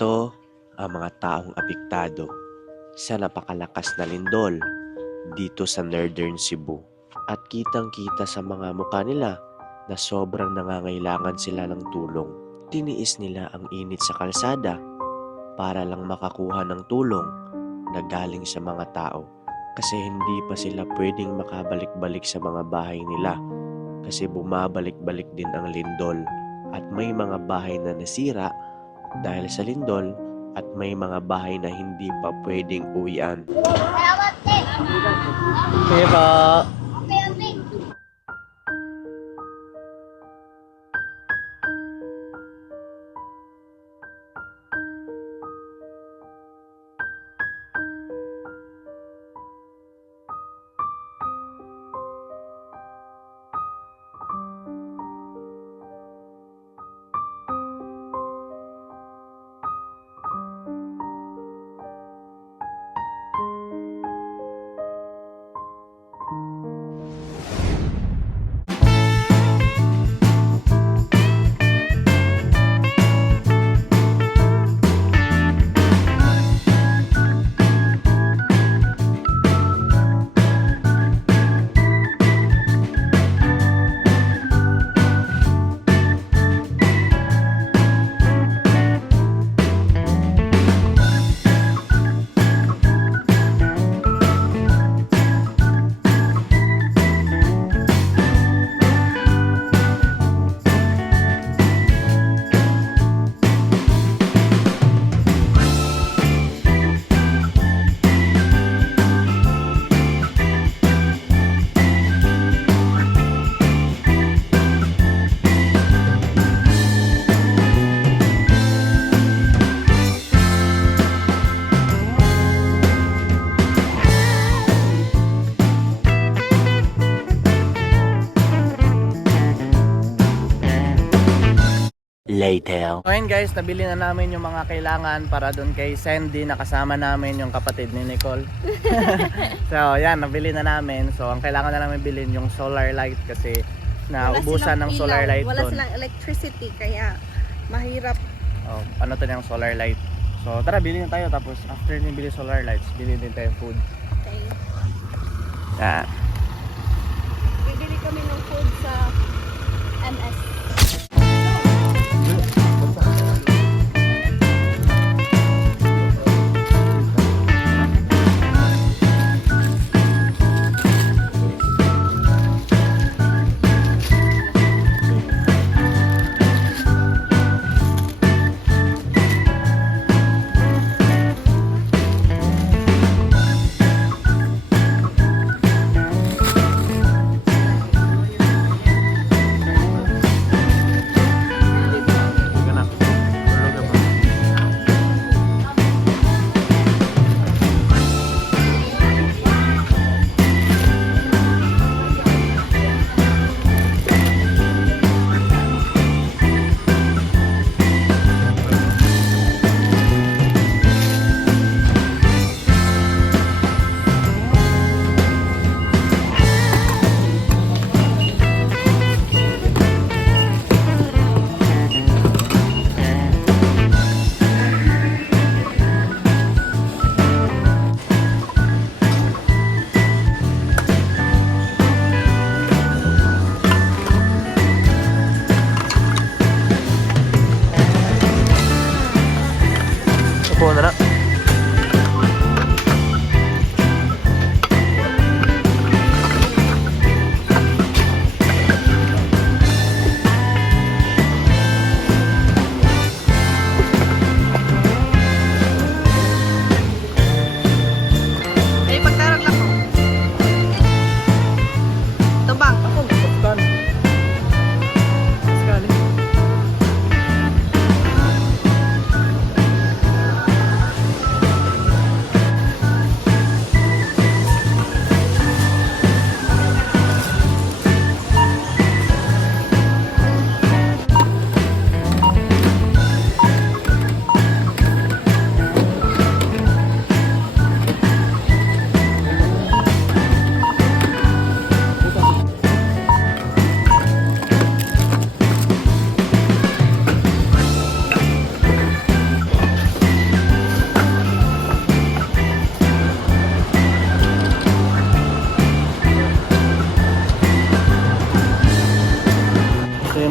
Narito ang mga taong apektado sa napakalakas na lindol dito sa Northern Cebu. At kitang-kita sa mga mukha nila na sobrang nangangailangan sila ng tulong. Tiniis nila ang init sa kalsada para lang makakuha ng tulong na galing sa mga tao. Kasi hindi pa sila pwedeng makabalik-balik sa mga bahay nila kasi bumabalik-balik din ang lindol at may mga bahay na nasira dahil sa lindol at may mga bahay na hindi pa pwedeng uwian. Sige po. Later. So ayun guys, nabili na namin yung mga kailangan para doon kay Sandy na kasama namin yung kapatid ni Nicole. So yan, nabili na namin. So ang kailangan na namin bilhin yung solar light kasi naubusan ng solar light wala doon. silang electricity kaya mahirap. Oh, ano to yung solar light. So tara, bilhin na tayo tapos after ni bili solar lights, bilhin din tayo food. Okay. Yan. Bibili kami ng food sa MS.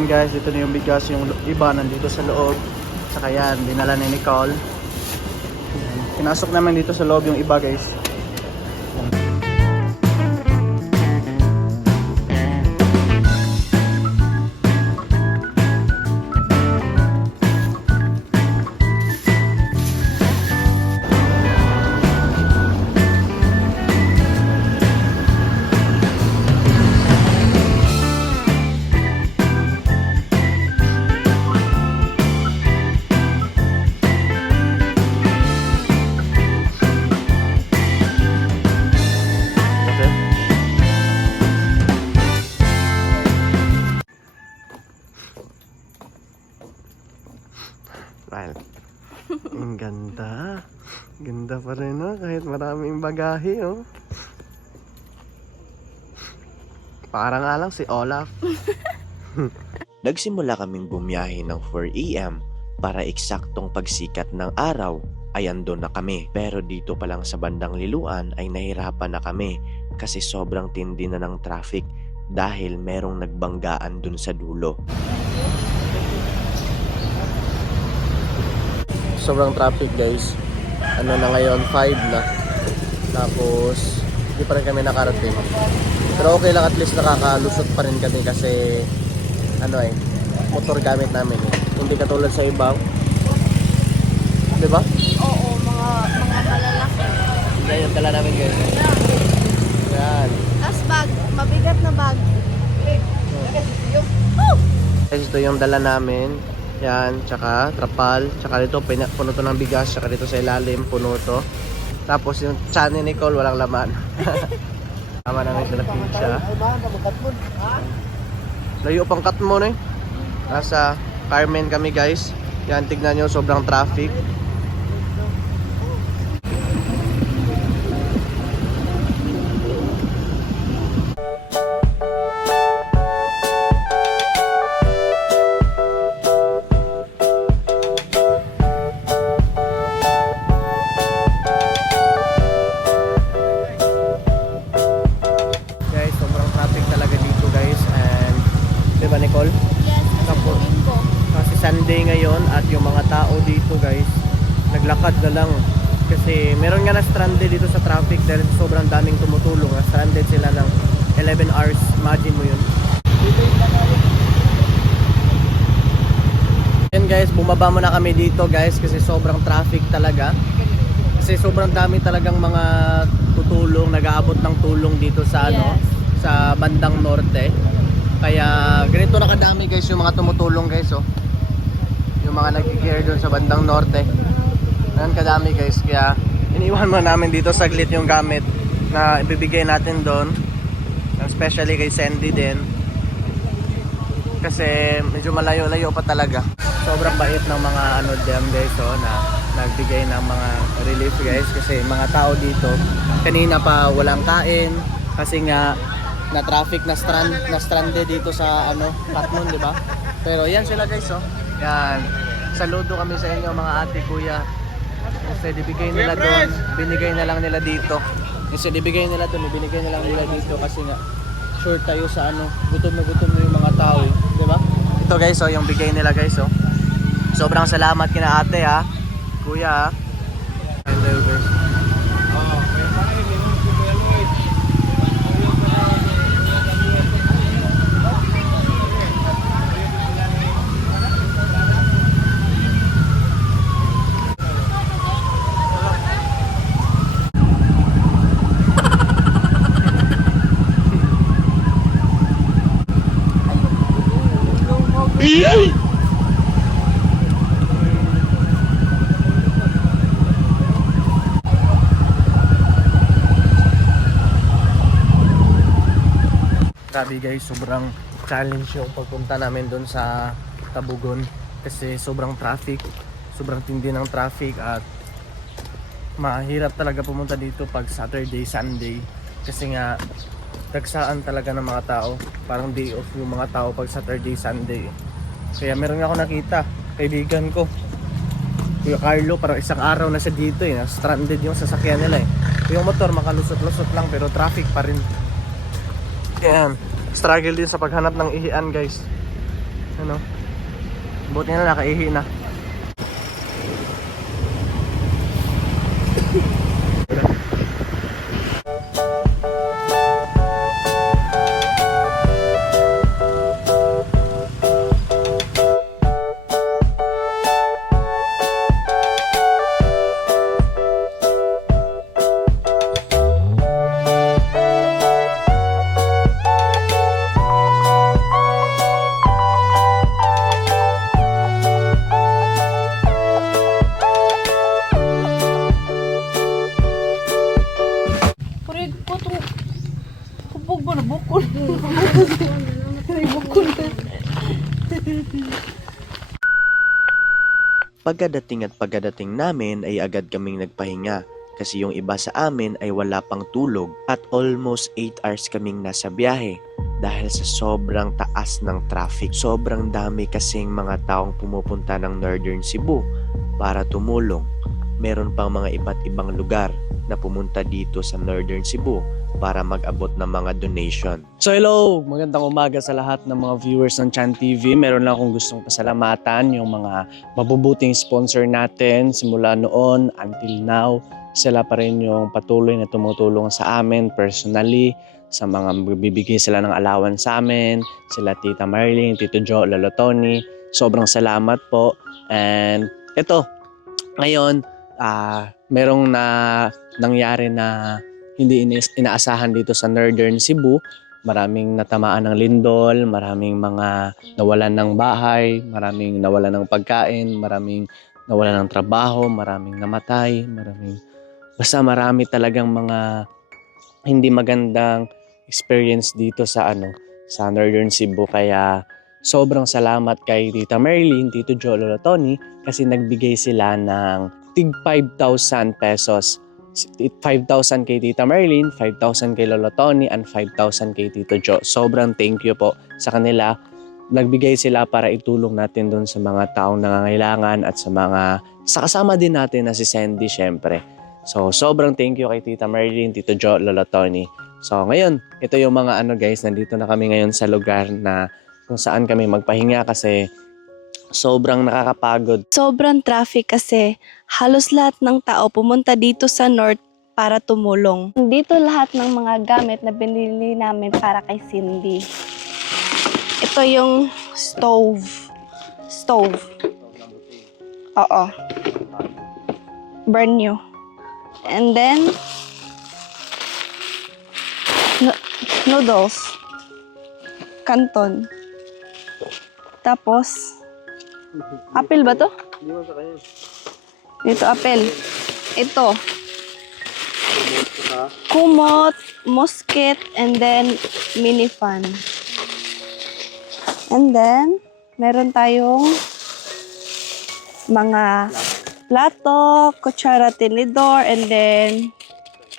guys, ito na yung bigas, yung iba nandito sa loob. Saka yan, dinala ni Nicole. Yan. Pinasok naman dito sa loob yung iba guys. Well, ang ganda. Ganda pa rin, no? Kahit maraming bagahe, oh. Parang nga lang si Olaf. Nagsimula kaming bumiyahe ng 4 AM para eksaktong pagsikat ng araw ay andon na kami. Pero dito pa lang sa bandang Liloan ay nahirapan na kami kasi sobrang tindi na ng traffic dahil merong nagbanggaan dun sa dulo. Sobrang traffic guys. Ano na ngayon, 5 na. Tapos hindi pa rin kami nakarating. Pero okay lang, at least nakakalusot pa rin kami kasi ano motor gamit namin eh. Hindi katulad sa ibang. 'Di ba? Oo, mga malalaki. Yan yung dala namin guys. Yan. Tapos bag, mabigat na bag. Guys, ito yung dala namin. Yan, tsaka trapal, tsaka dito puno to ng bigas, tsaka dito sa ilalim puno to. Tapos yung tiyan ni Nicole walang laman. Tama namin sila pizza. Layo pang Katmon eh. Nasa Carmen kami guys. Yan, tignan nyo, sobrang traffic. Guys, sobrang traffic talaga dito guys. And, di ba Nicole? Yes, kasi Tapos, Domingo. kasi Sunday ngayon at yung mga tao dito guys, naglakad na lang. Kasi meron nga na stranded dito sa traffic dahil sobrang daming tumutulong. Na stranded sila ng 11 hours. Imagine mo yun. Yan guys, bumaba muna kami dito guys kasi sobrang traffic talaga. Kasi sobrang dami talagang mga tutulong, nag-aabot ng tulong dito sa ano, Yes. sa bandang norte. Kaya ganito na kadami guys yung mga tumutulong guys, oh. Yung mga nag-care doon sa bandang norte. Ganun kadami guys, kaya iniwan mo namin dito saglit yung gamit na ibibigay natin doon. Especially kay Sandy din. Kasi medyo malayo-layo pa talaga. Sobrang bait ng mga ano dyan guys, oh, na nagbigay ng mga relief guys. Kasi mga tao dito, kanina pa walang kain. Kasi nga na traffic, na stranded dito sa ano, Katmon, di ba? Pero yan sila guys, oh. Yan. Saludo kami sa inyo mga ate, kuya. Kasi ibigay nila doon, binigay na lang nila dito. Kasi ibigay nila doon, binigay na lang nila dito kasi nga short tayo sa ano, gutom na yung mga tao, di ba? Ito guys, oh, yung bigay nila guys, oh. Sobrang salamat kina ate ha, kuya ha. Hello guys. Grabe guys, sobrang challenge yung pagpunta namin doon sa Tabugon kasi sobrang traffic, sobrang tindi ng traffic at mahirap talaga pumunta dito pag Saturday, Sunday kasi nga dagsaan talaga ng mga tao, parang day off yung mga tao pag Saturday, Sunday. Kaya meron ako nakita, kaibigan ko, Kuya Carlo, parang isang araw na siya dito eh, stranded yung sasakyan nila eh. Yung motor makalusot-lusot lang pero traffic pa rin. Yan, struggle din sa paghanap ng ihian guys. Ano? Buti na nakaihi na. Kurig ko itong kubog ba na bukol? Bukol na. Pagkadating namin ay agad kaming nagpahinga kasi yung iba sa amin ay wala pang tulog at almost 8 hours kaming nasa biyahe dahil sa sobrang taas ng traffic. Sobrang dami kasing mga taong pumupunta ng Northern Cebu para tumulong. Meron pang mga iba't ibang lugar na pumunta dito sa Northern Cebu para mag-abot ng mga donation. So hello! Magandang umaga sa lahat ng mga viewers ng Chan TV. Meron lang akong gustong pasalamatan yung mga mabubuting sponsor natin simula noon until now. Sila pa rin yung patuloy na tumutulong sa amin personally, sa mga bibigay sila ng allowance sa amin, sila Tita Marlene, Tito Joe, Lolo Tony. Sobrang salamat po. And ito, ngayon, merong nangyari na hindi inaasahan dito sa Northern Cebu. Maraming natamaan ng lindol, maraming mga nawalan ng bahay, maraming nawalan ng pagkain, maraming nawalan ng trabaho, maraming namatay, basta marami talagang mga hindi magandang experience dito sa sa Northern Cebu. Kaya sobrang salamat kay Tita Marilyn, Tito Joe, Lolo Tony kasi nagbigay sila ng tig 5,000 pesos. 5,000 kay Tita Marilyn, 5,000 kay Lolo Tony, and 5,000 kay Tito Joe. Sobrang thank you po sa kanila. Nagbigay sila para itulong natin doon sa mga taong nangangailangan at sa kasama din natin na si Sandy syempre. So sobrang thank you kay Tita Marilyn, Tito Joe, Lolo Tony. So ngayon, ito yung mga guys, nandito na kami ngayon sa lugar na kung saan kami magpahinga kasi sobrang nakakapagod. Sobrang traffic kasi halos lahat ng tao pumunta dito sa North para tumulong. Dito lahat ng mga gamit na binili namin para kay Cindy. Ito yung stove. Oo. Brand new. And then, noodles. Canton. Tapos, apple ba to? Dito, apple. Ito. Kumot, musket, and then mini fan. And then, meron tayong mga plato, kutsara, tinidor, and then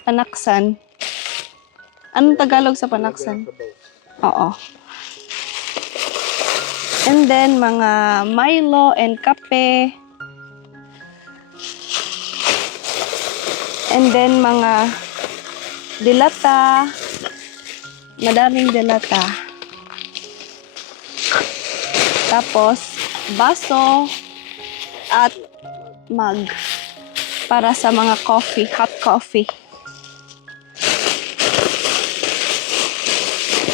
panaksan. Anong Tagalog sa panaksan? Oo. And then, mga Milo and kape. And then, mga dilata. Madaming dilata. Tapos, baso at mug para sa mga coffee, hot coffee.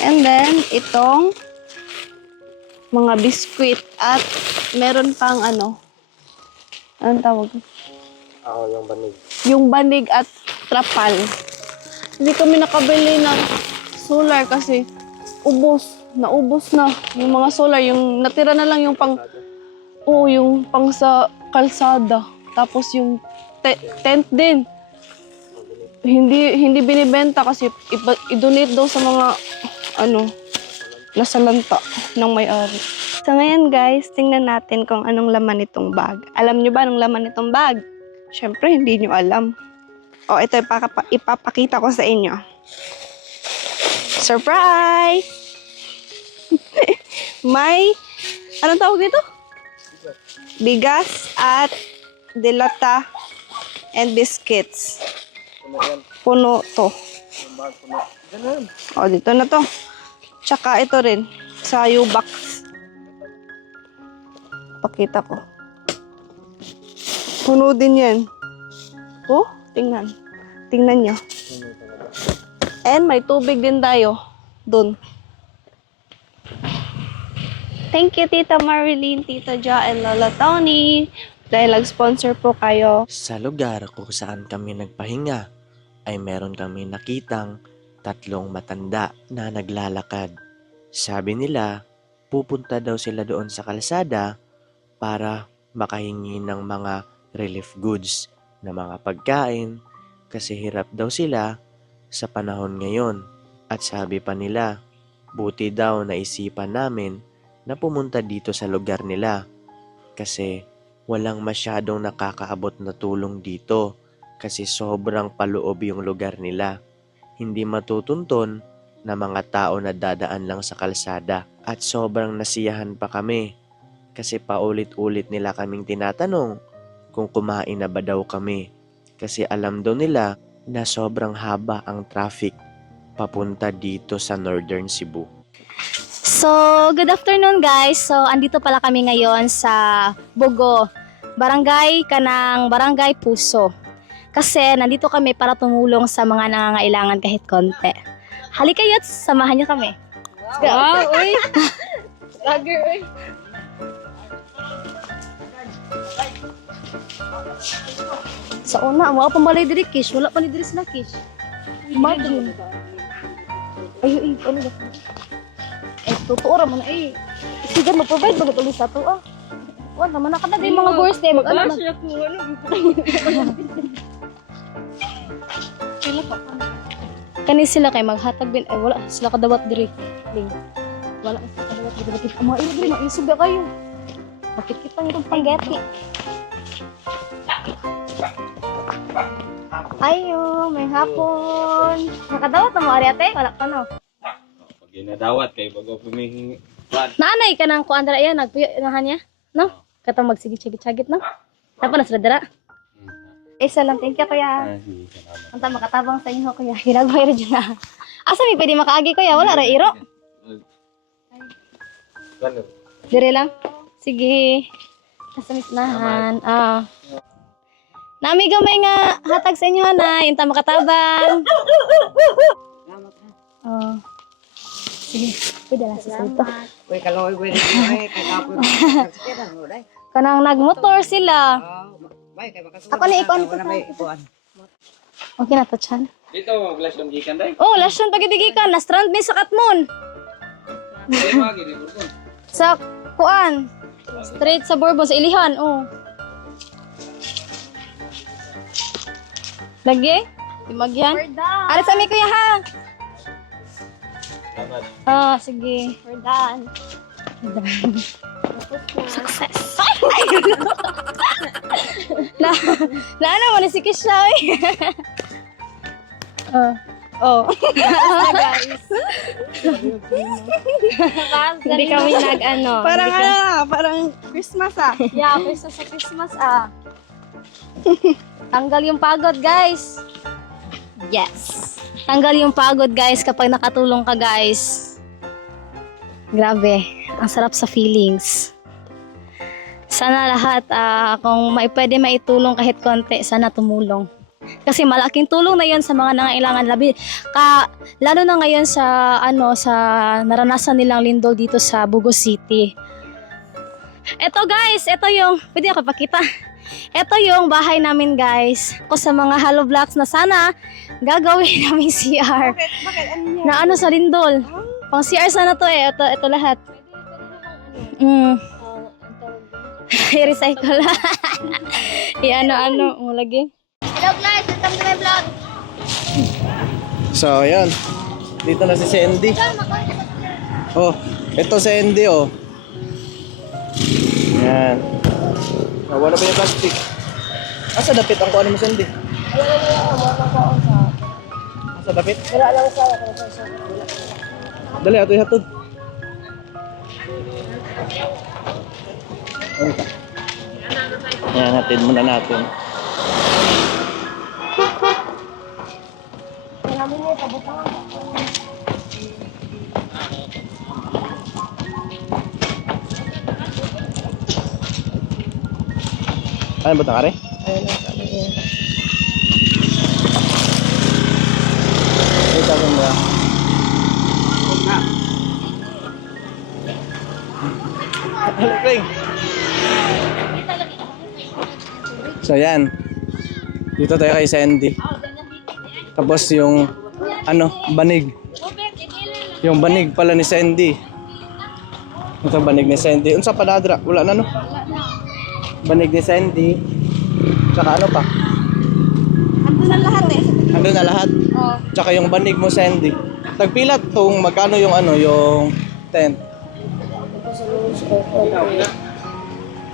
And then, itong mga biskwit at meron pang anong tawag? Yung banig. Yung banig at trapal. Hindi kami nakabili ng solar kasi naubos na. Yung mga solar, yung natira na lang yung yung pang sa kalsada. Tapos yung tent din. Hindi binibenta kasi i-donate daw sa mga nasalanta ng may-ari. So ngayon guys, tingnan natin kung anong laman nitong bag. Alam nyo ba anong laman nitong bag? Siyempre, hindi nyo alam. O, ito ipapakita ko sa inyo. Surprise! May, anong tawag dito? Bigas at dilata and biscuits. Puno to. O, dito na to. Tsaka ito rin, sa U-box. Papakita ko. Puno din yan. Oh, tingnan. Tingnan nyo. And may tubig din tayo. Dun. Thank you, Tita Marilyn, Tita Ja, and Lola Tony. Dahil nag-sponsor po kayo. Sa lugar kung saan kami nagpahinga ay meron kami nakitang 3 matanda na naglalakad. Sabi nila, pupunta daw sila doon sa kalsada para makahingi ng mga relief goods na mga pagkain kasi hirap daw sila sa panahon ngayon. At sabi pa nila, buti daw naisipan namin na pumunta dito sa lugar nila kasi walang masyadong nakakaabot na tulong dito kasi sobrang paloob yung lugar nila. Hindi matutunton na mga tao na dadaan lang sa kalsada at sobrang nasiyahan pa kami kasi paulit-ulit nila kaming tinatanong kung kumain na ba daw kami kasi alam daw nila na sobrang haba ang traffic papunta dito sa Northern Cebu. So, good afternoon guys. So, andito pala kami ngayon sa Bogo, Barangay Kanang Barangay Puso. Kasi nandito kami para tumulong sa mga nangangailangan kahit konti. Halika kayo at samahan niyo kami. Let's go. Wow, uy! Lager, uy! Sa una, mga pambalay diri Kish. Wala pa ni diri sila Kish. Imagine. Ayo, ano ba? Totoo raman eh. Sige, mag-provide bagat ulit sa ito ah. Wala naman nakada yung mga girls day. Mag-ano na. Kani sila kay maghatag bin. Ay, wala sila kadawat diri. Ling. Wala sila kadawat diri. Ama, iyo diri, maisog na kayo. Bakit kita yung panggeti? Ayo, may hapon. Nakadawat na mo, Ariate? Wala ka no? Pag ginadawat kay bago pumihingi. Naanay ka ng kuandra yan, nagpuyahan niya? No? Katang magsigit-sigit-sagit, no? Tapa na sa dara. Isa lang, thank you, kuya. Ang tama makatabang sa inyo, kuya. Ginagawa rin dyan na. Asa may pwede makaagi, kuya? Wala, iro. Dire lang? Sige. Nasa misnahan. Nami gamay nga hatag sa inyo, hanay. Yung tama makatabang. Sige, pwede lang sa salito. Uy, kaloy, pwede ko eh. Kaya kapon. Kaya mo, day. Kanang nagmotor sila. May, kaya makasulat. Ako na ikon ko Ako na may ikuan. Okay na to, Chan. Dito, lasyon gikan day. Oh, lasyon pagidigikan. Na-strand mi sa Katmon. Ay, magi di burkon. Sa kuan. Straight sa Bourbon, sa Ilihan. Oh. Lagi? Imagyan? Aras sa mi, kuya, ha? Salamat. Sige. We're done. Success. na ano mo, nasikis siya, eh. Guys. Hindi kami nag-ano. Parang parang Christmas ah. Yeah, Christmas sa Christmas, Tanggal yung pagod, guys. Yes. Tanggal yung pagod, guys, kapag nakatulong ka, guys. Grabe. Ang sarap sa feelings. Sana lahat, kung pwede maitulong kahit konti, sana tumulong. Kasi malaking tulong na 'yon sa mga nangailangan, lalo na ngayon sa sa naranasan nilang lindol dito sa Bogo City. Ito guys, ito yung pwede ako pakita. Ito yung bahay namin guys. Ako sa mga hollow blocks na sana gagawin namin CR. Bakit? Ano yan? Na sa lindol. Pang CR sana to eh. Ito lahat. I-recycle. I-ano mo lagi. Hello guys, welcome to my vlog. So, ayan. Dito na si Sandy. Oh, ito si Sandy, oh. Ayan. Wala pa yung plastic. Asa dapit ang kuha mo, Sandy? Asa dapit? Wala lang sa Dali, ato ihatod. Ayan, hatid muna natin. Ano ba ito, Kare? Ito ko mo. So yan. Dito tayo kay Sandy. Tapos yung banig. Yung banig pala ni Sandy. Ito banig ni Sandy. Unsa pa nadra? Wala na no? Banig ni Sandy. Tsaka ano pa? Andun na lahat eh. Andun na lahat. Oo. Tsaka yung banig mo Sandy. Tagpilat tong magkano yung yung tent.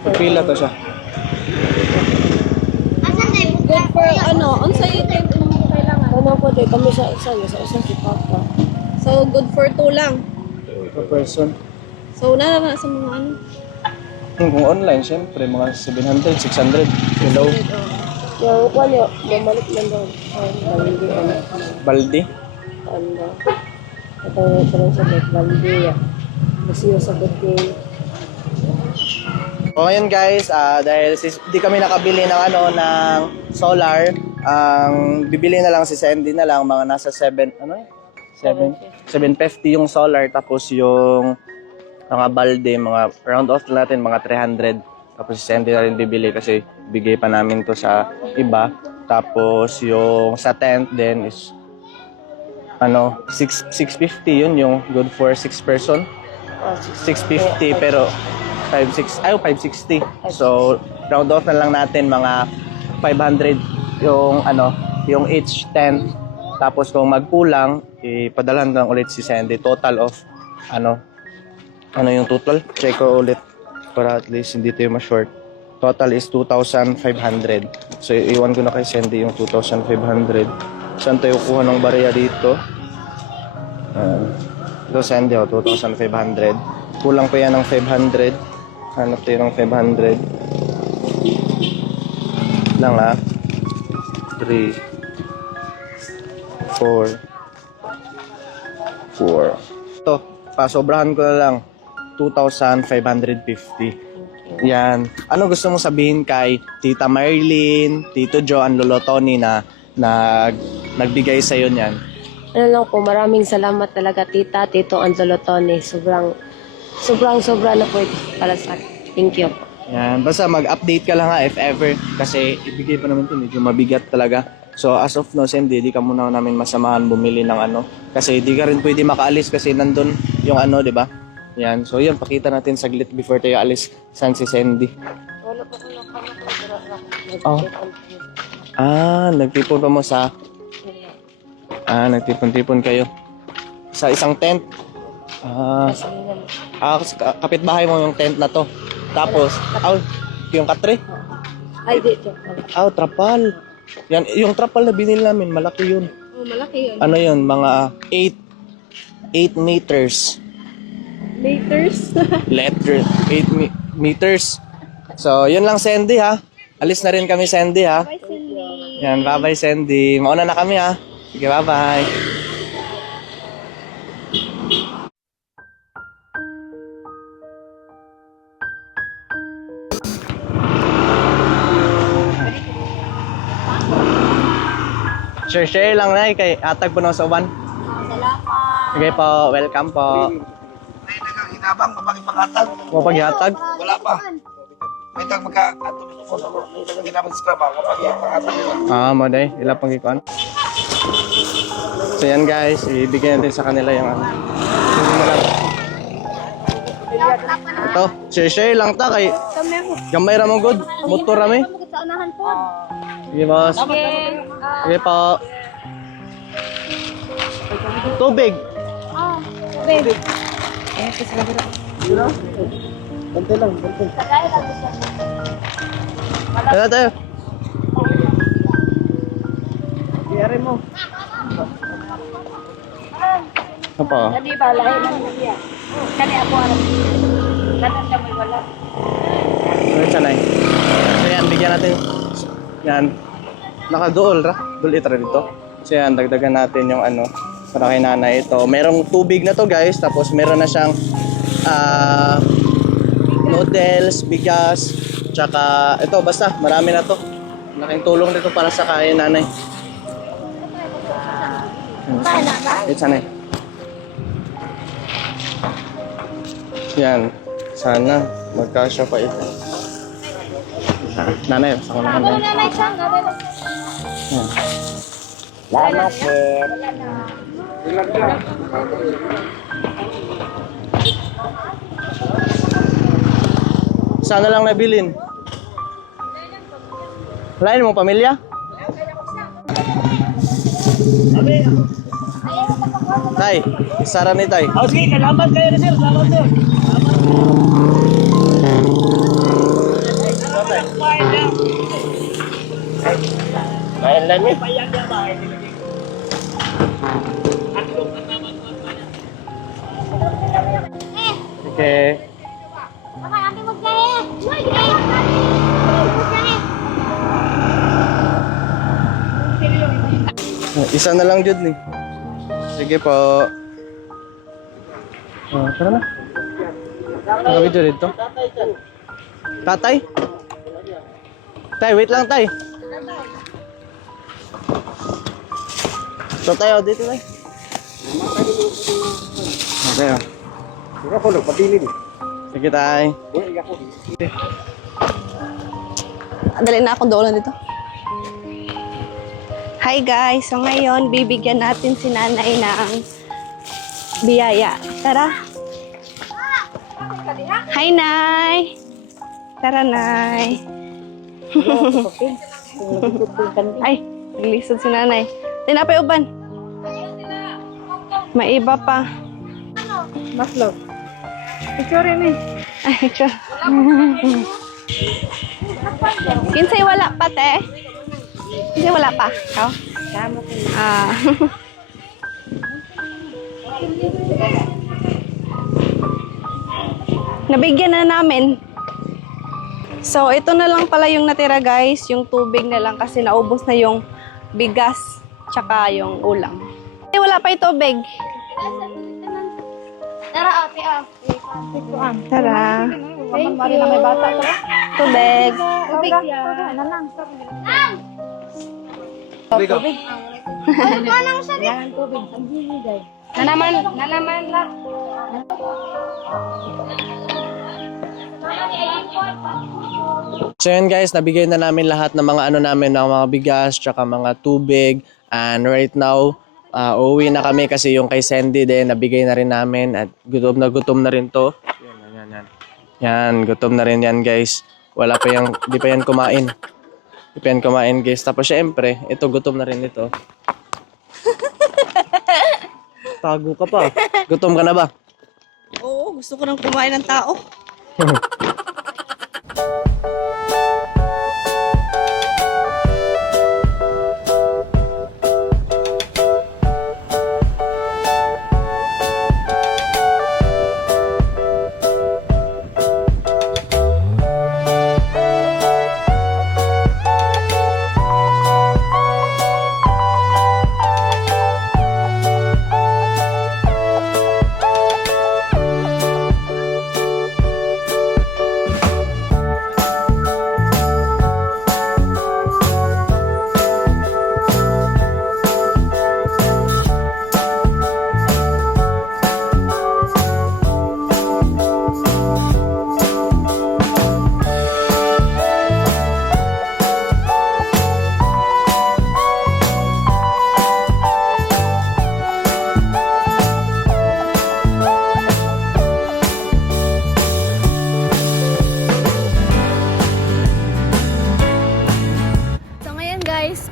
Tagpila to siya. Good for unsa yung tent mo kailangan? Ano po, di kami sa isa si Papa. So good for 2 lang. Per person. So na sa mga ano. Kung online, syempre, mga 700, 600. Hello. Yung kwan yun, bumalik lang doon. Baldi. Ano, ito yung sa Baldi. Kasi yung sa Baldi. O ngayon guys, dahil di kami nakabili ng ng solar, ang bibili na lang si Sandy na lang mga nasa 750 yung solar, tapos yung mga balde, mga round off natin mga 300. Tapos si Sandy na rin bibili kasi bigay pa namin to sa iba. Tapos yung sa tent din is 650 yun, yung good for 6 person. 650 pero 560. So round off na lang natin mga 500 yung yung each tent. Tapos kung magkulang, ipadalhan lang ulit si Sandy. Total of ano yung total? Check ko ulit para at least hindi tayo ma-short. Total is 2,500. So iwan ko na kay Sandy yung 2,500. Saan tayo kuha ng barya dito? Ito Sandy, 2,500. Kulang pa yan ng 500. Hanap tayo ng 500. Lang 3 4 Ito, pasobrahan ko na lang 2,550. Yan. Ano gusto mo sabihin kay Tita Marilyn, Tito Joe, and Lolo Tony na nagbigay sa iyo niyan? Ano lang po, maraming salamat talaga Tita, Tito Angelo Tony. Sobra na po ito para sa akin. Thank you po. Yan. Basta mag-update ka lang if ever. Kasi ibigay pa naman ito, medyo mabigat talaga. So as of now, Sandy, di ka muna namin masamahan bumili ng Kasi di ka rin pwede makaalis kasi nandun yung di ba? Yan. So yun, pakita natin saglit before tayo alis. Saan si Sandy? Wala po ko lang Oh. Nagtipon pa mo sa... nagtipon-tipon kayo. Sa isang tent. Kapitbahay mo yung tent na to. Tapos, yung katre? Ay, dito. Trapal. Yan, yung trapal na binili namin, malaki yun. Oh, malaki yun. Ano yun, mga 8 meters. Meters. 8 meters. So, yun lang Sandy ha. Alis na rin kami Sandy ha. Bye, Cindy. Yan, bye-bye Sandy. Mauna na kami ha. Sige, bye-bye. Share lang na kay atag po ng suban. Salamat. Sige po, welcome po. Hinabang mapagipakatag. Mapaghatag? Wala pa. May tag magka-ato nito po. May tag hinabang sa kraba. Mapagipakatag nila. Moday. Ilang pang ikuan. So yan guys, ibigay natin sa kanila yung Hindi na lang. Ito, share lang ta kay gamay ra mong good. Motor rami. Sa unahan po. Sige boss. Sige po. Tubig. Babe. Bante lang, bante. Ano tayo? Iyari mo. Apa? Kani ba, lahi lang niya. Kani ako Kanan kami wala. Ano sanay? So yan, bigyan natin. Yan. Nakaduol ra. Dulit ra dito. So yan, dagdagan natin yung para kay nanay ito. Merong tubig na to guys. Tapos meron na siyang noodles, bigas, Tsaka ito, basta marami na to. Laking tulong dito para sa kay nanay. Wait, sanay. Yan. Sana magkasya pa ito. Nanay, sa ko na kami. Yan. Salamat, sir. Sana lang nabilin. Lain mo pamilya? Tay, isara ni Tay. Oh, sige, salamat kayo na sir. Salamat sir. Mayan lang eh. Okay. Isa na lang jud ni. Sige po. Oh, tara na. Nakabidyo dito. Tatay? Tay, wait lang tay. So tayo dito tay. Okay. Sige ako, pabilin. Sige tay. Dali na akong doon dito. Hi guys! So ngayon, bibigyan natin si nanay ng biyaya. Tara! Hi Nay! Tara Nay! Ay, naglisod si nanay. Tinapay uban. May iba pa. Maslog. Picture ni. Ay, picture. Kinsay wala pa, te? Kinsay wala pa? Ikaw? Ah. Nabigyan na namin. So, ito na lang pala yung natira, guys. Yung tubig na lang kasi naubos na yung bigas tsaka yung ulam. Eh, wala pa yung tubig. Tara, ate, Tara. Thank you. Tubig. Tubig. Tubig. Nanaman lang. So yun guys, nabigay na namin lahat ng mga ano namin, ng mga bigas, tsaka mga tubig. And right now, uuwi na kami kasi yung kay Sandy din, nabigay na rin namin. At gutom na rin to. Yan, gutom na rin yan guys. Wala pa yan, di pa yan kumain. Di pa yan kumain guys. Tapos syempre, ito gutom na rin ito. Tago ka pa. Gutom ka na ba? Oo, gusto ko nang kumain ng tao.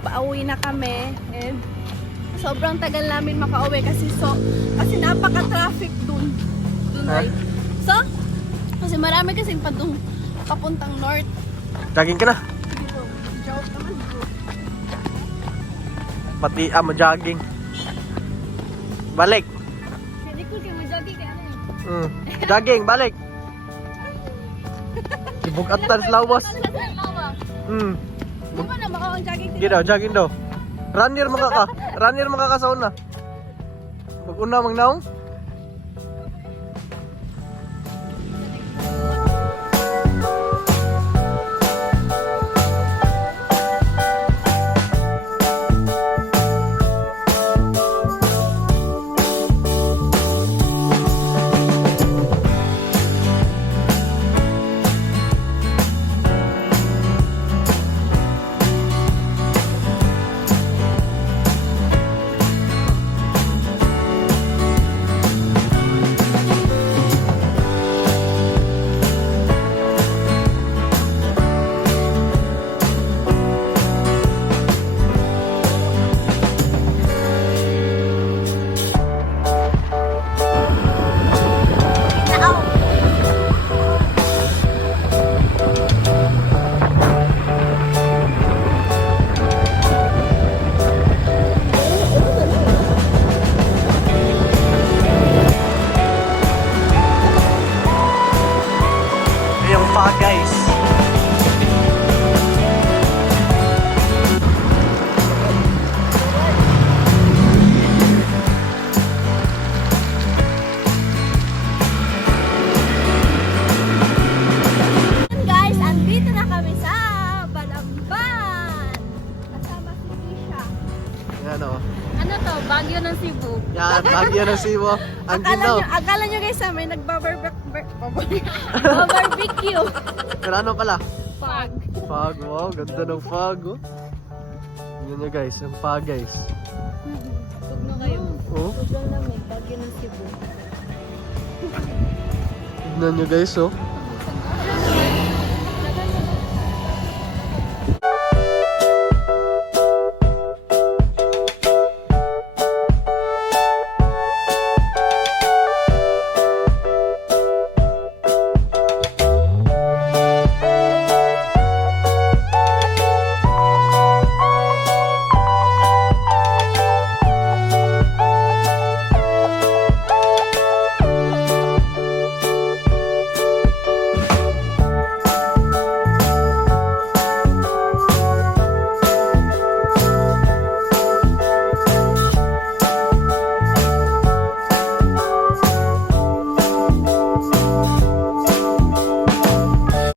Pauwi na kami and sobrang tagal namin makauwi kasi napaka-traffic dun right? So, kasi marami kasing papuntang north. Jogging ka na. Joke naman. Pati jogging. Balik. Hindi ko kayo mag-jogging kaya ano Jogging, balik. Ibugatan sa lawas. Di ba na makawang jogging Sige daw, jogging daw. Runner makakasauna. Mag-una, magnaong. pa guys. Guys, andito na kami sa Balamban. Kasama si Tisha. Yan o. Ano to? Baguio ng Cebu. Yan, Baguio ng Cebu. Ang ginaw. Akala nyo guys may nag-barbecue. Pero ano pala? Pag. Fog, wow, ganda ng fog. Oh. Yun nyo guys, yung fog guys. Tug na kayo. Oh, Tug lang namin. Baguio ng Cebu. tignan nyo guys oh.